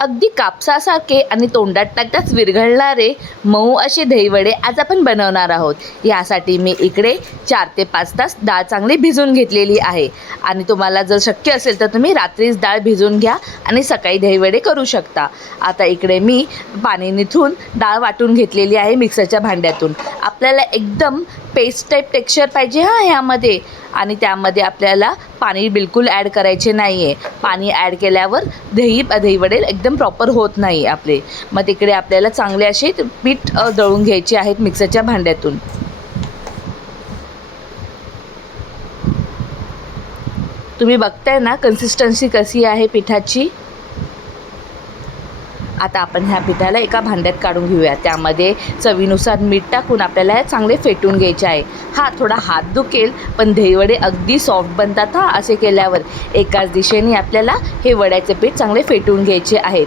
अगदी कापसासारखे आणि तोंडात टाकताच विरघळणारे मऊ असे दहीवडे आज आपण बनवणार आहोत. यासाठी मी इकडे 4 ते 5 तास डाळ चांगली भिजवून घेतलेली आहे आणि तुम्हाला जर शक्य असेल तर तुम्ही रात्रीच डाळ भिजवून घ्या आणि सकाळी दहीवडे करू शकता. आता इकडे मी पाणी निथळून डाळ वाटून घेतलेली आहे मिक्सरच्या भांड्यातून. आपल्याला एकदम पेस्ट टाईप टेक्स्चर पाहिजे ह्यामध्ये, आणि त्यामध्ये आपल्याला पाणी बिलकुल ॲड करायचे नाही आहे. पाणी ॲड केल्यावर दहीवडे एकदम प्रॉपर होत नाही आपले. मग तिकडे आपल्याला चांगले असे पीठ दळून घ्यायचे आहेत मिक्सरच्या भांड्यातून. तुम्ही बघताय ना कन्सिस्टन्सी कशी आहे पिठाची. आता आपण ह्या पिठाला एका भांड्यात काढून घेऊया. त्यामध्ये चवीनुसार मीठ टाकून आपल्याला हे चांगले फेटून घ्यायचे आहे. थोडा हात दुखेल पण दहीवडे अगदी सॉफ्ट बनतात असे केल्यावर. एकाच दिशेने आपल्याला हे वड्याचे पीठ चांगले फेटून घ्यायचे आहेत.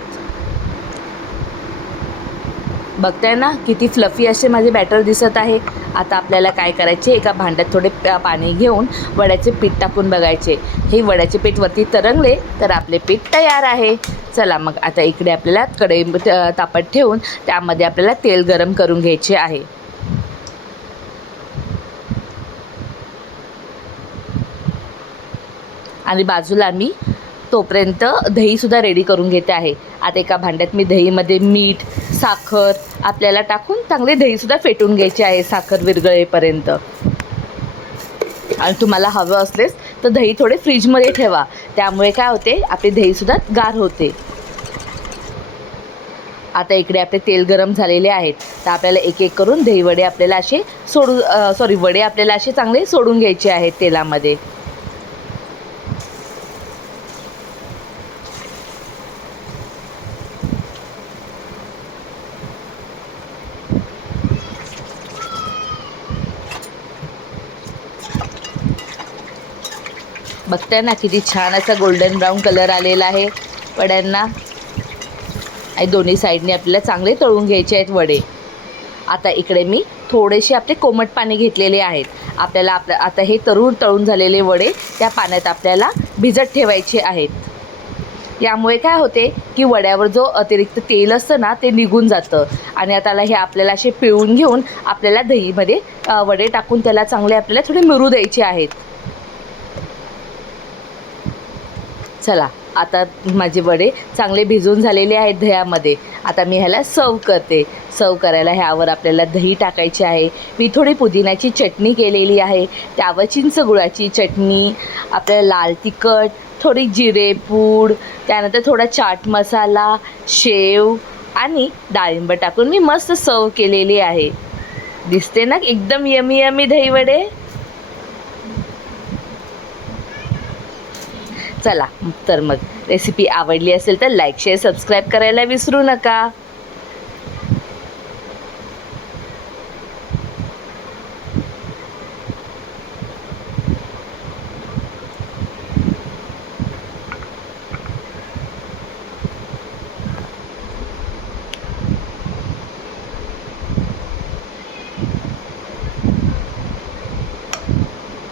बघताय ना किती फ्लफी असे माझे बॅटर दिसत आहे. आता आपल्याला काय करायचे, एका भांड्यात थोडे पाणी घेऊन वड्याचे पीठ टाकून बघायचे. हे वड्याचे पीठ वरती तरंगले तर आपले पीठ तयार आहे. चला मग आता इकडे आपल्याला कढई तापत ठेवून त्यामध्ये आपल्याला तेल गरम करून घ्यायचे आहे. आणि बाजूला मी तोपर्यंत दहीसुद्धा रेडी करून घेते आहे. आता एका भांड्यात मी दहीमध्ये मीठ, साखर आपल्याला टाकून चांगले दहीसुद्धा फेटून घ्यायचे आहे साखर विरघळेपर्यंत. आणि तुम्हाला हवं असलेच तर दही थोडे फ्रीजमध्ये ठेवा, त्यामुळे काय होते आपली दहीसुद्धा गार होते. आता इकडे आपले तेल गरम झालेले आहेत तर आपल्याला एक एक करून दहीवडे आपल्याला असे वडे आपल्याला असे चांगले सोडून घ्यायचे आहेत तेलामध्ये. बघताय ना किती छान असा गोल्डन ब्राऊन कलर आलेला आहे वड्यांना. आणि दोन्ही साईडने आपल्याला चांगले तळून घ्यायचे आहेत वडे. आता इकडे मी थोडेसे आपले कोमट पाणी घेतलेले आहेत. आपल्याला आता हे तळून झालेले वडे त्या पाण्यात आपल्याला भिजत ठेवायचे आहेत. यामुळे काय होते की वड्यावर जो अतिरिक्त तेल असतं ना ते निघून जातं. आणि आता हे आपल्याला असे पिळून घेऊन आपल्याला दहीमध्ये वडे टाकून त्याला चांगले आपल्याला थोडे मिरू द्यायचे आहेत. चला आता माझे वडे चांगले भिजून झालेले आहेत दह्यामध्ये. आता मी ह्याला सर्व करते. सर्व करायला ह्यावर आपल्याला दही टाकायची आहे. मी थोडी पुदिन्याची चटणी केलेली आहे, त्यावर चिंच गुळाची चटणी, आपल्याला लाल तिखट, थोडी जिरेपूड, त्यानंतर थोडा चाट मसाला, शेव आणि डाळिंब टाकून मी मस्त सर्व केलेली आहे. दिसते ना एकदम यमी यमी दहीवडे. चला तर मग रेसिपी आवडली असेल तर लाईक, शेअर, सबस्क्राईब करायला विसरू नका.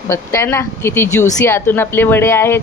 बघताय ना किती ज्युसी आतून आपले वडे आहेत.